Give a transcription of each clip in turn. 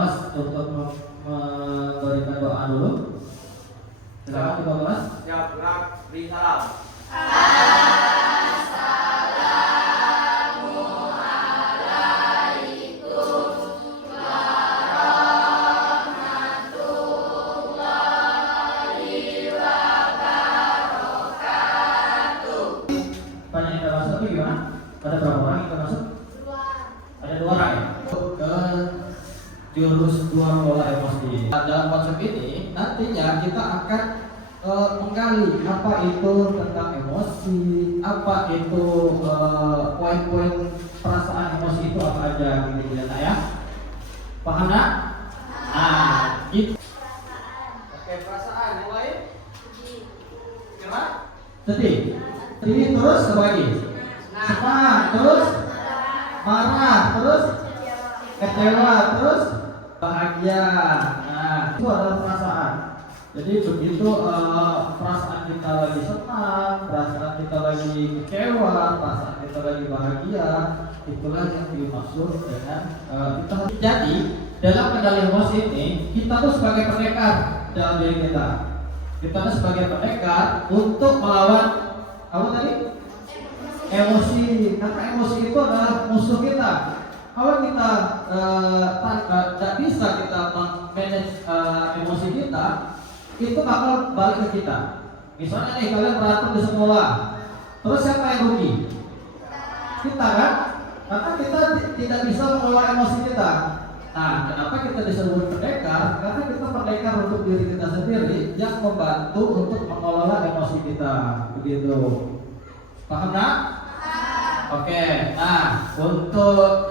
untuk memberikan doa dulu. Silakan Ibu Kelas. Siap, gerak, beri salam. Banyak yang masuk itu gimana? Ada berapa orang yang masuk? Ada 2 orang ya? Ke jurus 2 pola emosi. Dalam konsep ini nantinya kita akan menggali apa itu tentang emosi, apa itu poin-poin perasaan emosi itu apa aja gitu ya. Paham nak? Nah, itu. Oke, perasaan mulai. Gimana? Sedih. Sedih terus sebagai senang, terus marah, terus kecewa, terus bahagia. Nah, itu adalah perasaan. Jadi begitu perasaan kita lagi senang, perasaan kita lagi kecewa, perasaan kita lagi bahagia, itulah yang dimaksud dengan kita. Jadi dalam kendali emosi ini kita tuh sebagai pendekar dalam diri kita. Kita tuh sebagai pendekar untuk melawan apa tadi? Emosi. Karena emosi itu adalah musuh kita. Kalau kita tidak bisa kita manage emosi kita, itu bakal balik ke kita. Misalnya nih kalian berantem di sekolah, terus siapa yang rugi? Kita kan? Karena kita tidak bisa mengelola emosi kita. Nah, kenapa kita disebut pendekar? Karena kita pendekar untuk diri kita sendiri yang membantu untuk mengelola emosi kita. Begitu. Paham nak? Oke. Nah, untuk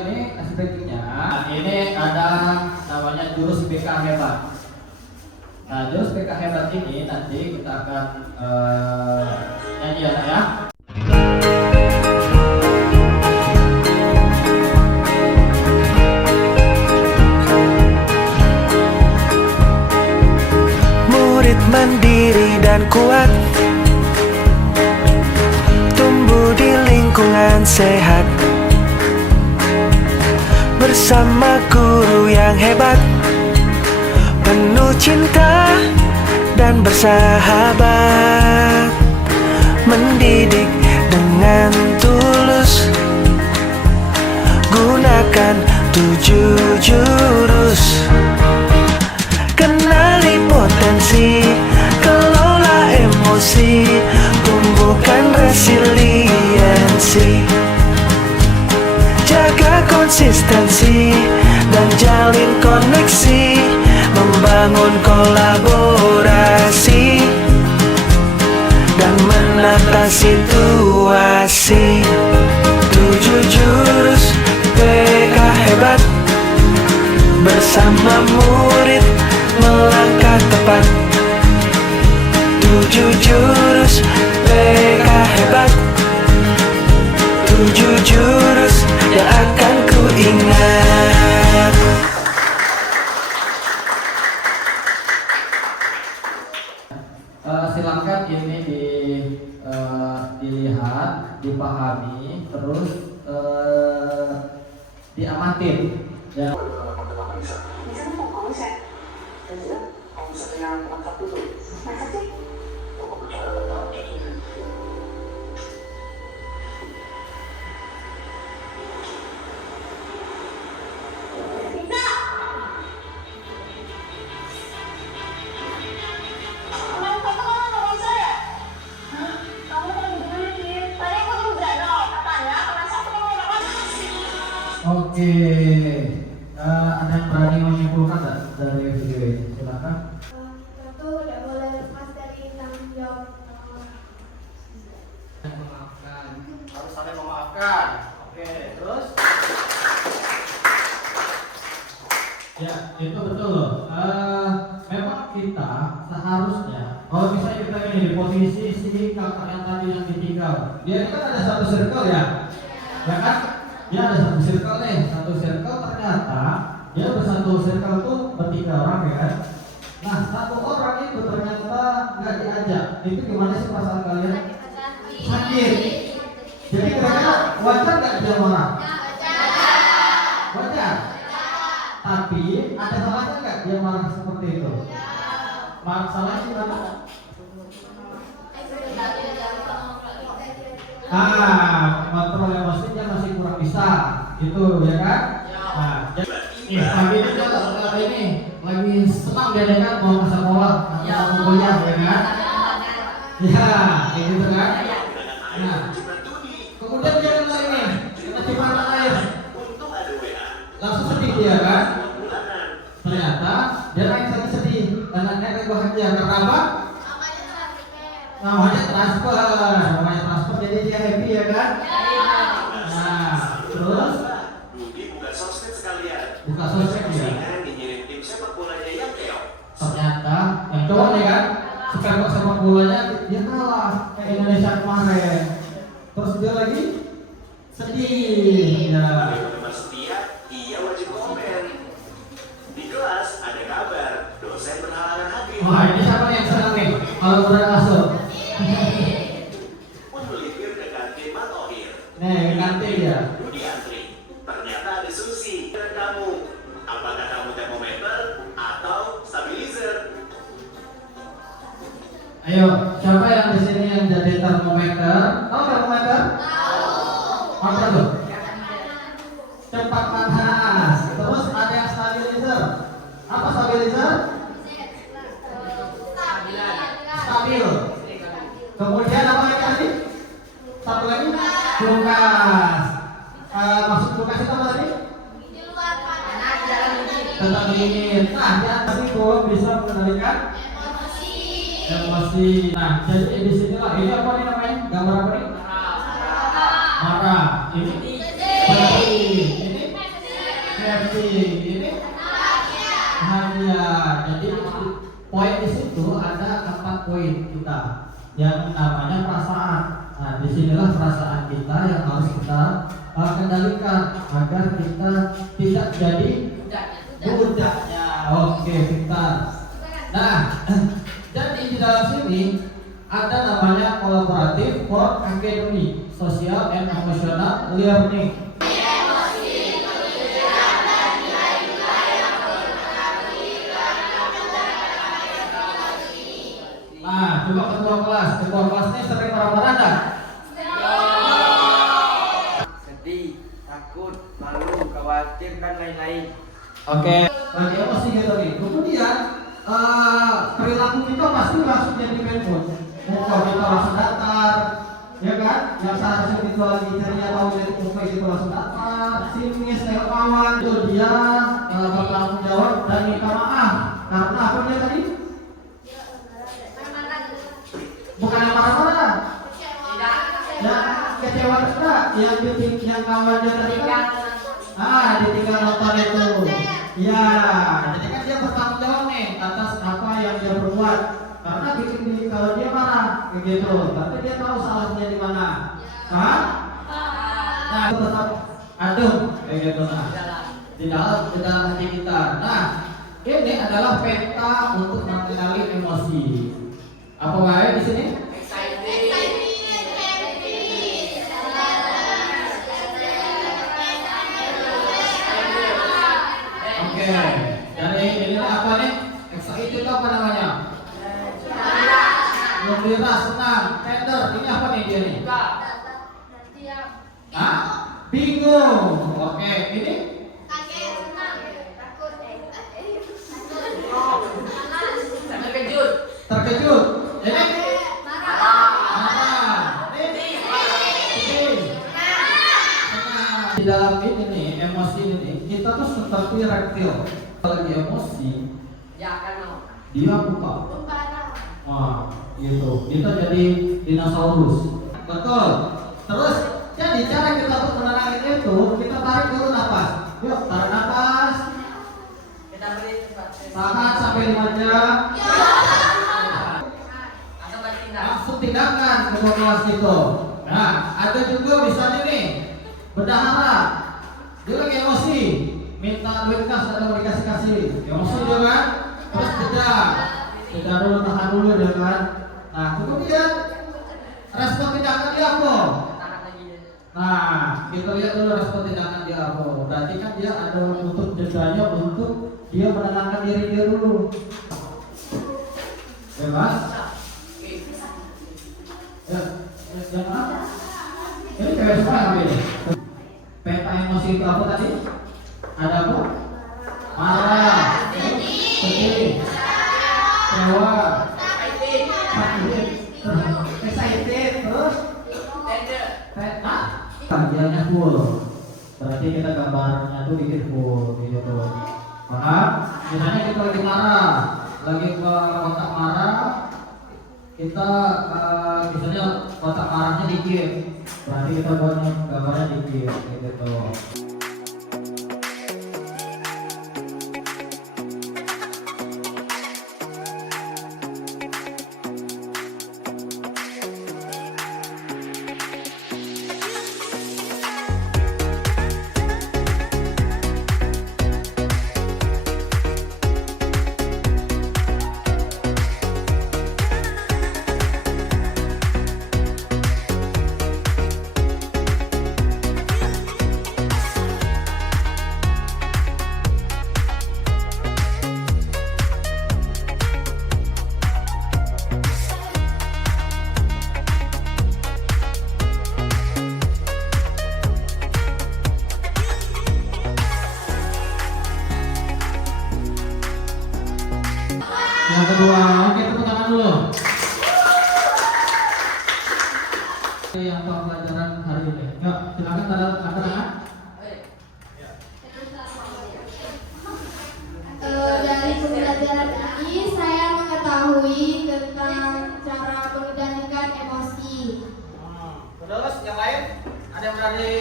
ini aspeknya, ini ada namanya jurus BK hebat. Nah, jurus BK hebat ini nanti kita akan nyanyi ya. Murid mandiri dan kuat, tumbuh di lingkungan sehat, bersama guru yang hebat, penuh cinta dan bersahabat, mendidik dengan tulus, gunakan 7 jurus. Kenali potensi, kelola emosi, tumbuhkan resiliensi, jaga konsistensi dan jalin koneksi, membangun kolaborasi dan menata situasi. 7 jurus BK hebat, bersama murid melangkah tepat. 7 jurus BK hebat, 7 jurus yang akan ku ingat. Silakan ini dilihat, dipahami, terus diamatin. Ya. Oke, ada yang berani menyimpulkan nggak dari video ini? Silakan. Tentu tidak boleh lepas dari tanggung jawab. Memaafkan, harus saling memaafkan. Oke, terus? Ya, itu betul loh. Memang kita seharusnya, kalau misalnya kita ini di posisi si kakak yang tadi yang ditinggal, dia kan ada satu circle ya, ya kan? Dia ada satu circle nih, satu circle ternyata dia bersatu circle tuh bertiga orang ya kan. Nah, satu orang itu ternyata nggak diajak. Itu gimana sih perasaan kalian? Sakit. Jadi kira-kira wajar nggak dia marah? Wajar. Tapi ada salahnya nggak dia marah seperti itu? Marah salahnya gimana? Kontrol emosinya masih kurang bisa, gitu ya kan? Nah, jadi pagi ini dia lagi senang dia kan mau ke sekolah, mau kuliah ya kan? Ya, kayak gitu kan? Nah, kemudian dia kena ini, kena cipratan air, langsung sedih dia kan? Ternyata dia nangis lagi sedih, anaknya kayak bahagia karena apa? Namanya transfer, jadi dia happy ya kan? Nah, terus buka sosmed sekalian. buka sosmed ya. Ngirim tim sepak bolanya yang keok. Ternyata yang cowok nih kan, sepak bolanya dia kalah kayak Indonesia kemarin. Terus dia lagi sedih. Ya. Teman setia, ia wajib komen. Di kelas ada kabar, dosen berhalangan hadir. Wah, ini siapa nih yang senang nih? Kalau udah masuk. Melipir ke kantin Matohir. Nih, kantin ya. Di antri. Ternyata ada Susi dan kamu. Apakah kamu termometer atau stabilizer? Ayo, siapa yang di sini yang jadi termometer? Tahu termometer? Apa tuh? Cepat panas. Terus ada yang stabilizer. Apa stabilizer? Stabil. Kemudian apa lagi tadi? Satu lagi? Kulkas. Maksud kulkas itu apa tadi? Tentang dingin. Nah, di atas itu bisa mengendalikan emosi. Nah, jadi di sinilah ini apa nih namanya? Gambar apa nih? Marah. Ini sedih. Ini happy. Ini bahagia. Jadi poin di situ ada 4 poin kita yang namanya perasaan. Nah, disinilah perasaan kita yang harus kita kendalikan agar kita tidak jadi budaknya. Oke, pintar. Nah, jadi di dalam sini ada namanya collaborative for academy, social and emotional learning. Nah, coba ketua kelasnya sering marah-marah nggak? Sedih, takut, malu, khawatir dan lain-lain. Oke, bagi emosi gitu nih. Kemudian perilaku kita pasti langsung jadi handphone. Muka kita langsung datar, ya kan? Yang seharusnya itu lagi ceria tahu dari muka itu langsung datar. Sinis nengok kawan, itu dia bertanggung jawab dan minta maaf. Karena apa dia tadi? Bukan yang marah-marah. Ya, kecewa enggak? Yang kawannya tadi kan? Ditinggal nonton itu. Ya, jadi kan dia bertanggung jawab nih atas apa yang dia perbuat. Karena kalau dia marah begitu, tapi dia tahu salahnya di mana. Nah, itu tetap adem kayak gitu nah. Di dalam hati kita. Nah, ini adalah peta untuk mengenali emosi. Apa wae di sini? Oke, dari ini apa nih? Excited itu apa namanya? Gembira, senang, tender. Ini apa nih dia nih? Bingung. Oke, ini? Terkejut. Ini? Marah. Ini? Sedih. Di dalam ini nih, emosi ini, kita tuh seperti reptil. Kalau lagi emosi, dia buka. Wah, gitu. Kita jadi dinosaurus. Betul. Terus, jadi cara kita untuk menenangin itu, kita tarik dulu napas. Yuk, tarik napas. Tahan sampai 5 jam. Langsung tindakan ke kelas itu. Nah, ada juga misalnya nih, bendahara. Dia lagi emosi, minta duit kas atau dikasih-kasih. Emosi dia kan? Terus jeda dulu, tahan dulu dia kan. Nah, kemudian respon tindakan dia apa? Nah, kita lihat dulu respon tindakan dia apa. Berarti kan dia ada untuk jedanya untuk dia menenangkan diri dia dulu. Bebas? Ya, yang mana? Ini kayak semua ambil. Peta emosi itu apa tadi? Ada apa? Marah, sedih, kecewa, sakit, excited, terus peta. Bagiannya full. Berarti kita gambarnya tuh bikin full gitu tuh. Paham? Misalnya kita lagi marah, lagi ke kotak marah, kita misalnya kotak marahnya dikit, berarti kita buat gambarnya dikit gitu. Yang kedua, oke tepuk tangan dulu. Yang pembelajaran hari ini. Ya, silakan tanda tangan. Dari pembelajaran ini saya mengetahui tentang cara mengendalikan emosi. Terus yang lain ada yang berani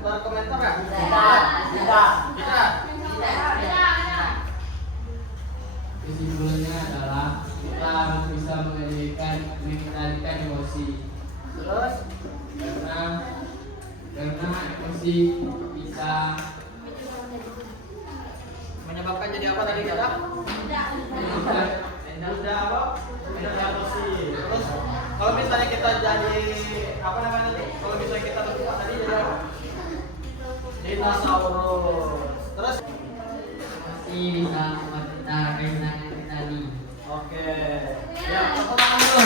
berkomentar nggak? Tidak. Kesimpulannya adalah kita harus bisa mengendalikan emosi. Terus Karena emosi bisa menyebabkan jadi apa tadi kata? Mudah apa? Menyebabkan emosi. Terus kalau misalnya kita jadi apa namanya tadi? Kalau misalnya kita berdua tadi jadi apa? Dinosaurus. Terus emosi bisa memecah kehilangan tadi. oke. Ya, tepuk tangan dulu.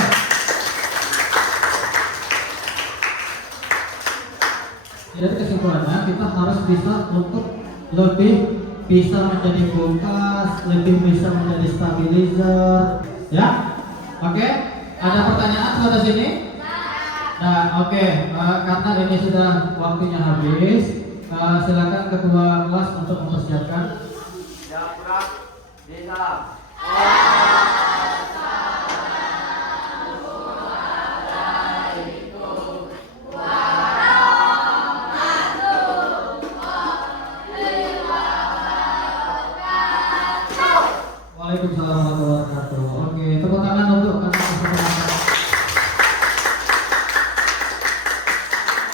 Jadi kesimpulannya kita harus bisa untuk lebih bisa menjadi kulkas, lebih bisa menjadi stabilizer, ya. Oke, ada pertanyaan pada sini? Nah, oke, karena ini sudah waktunya habis, silakan ketua kelas untuk mempersiapkan. Japrak, Desa. Waalaikumsalam.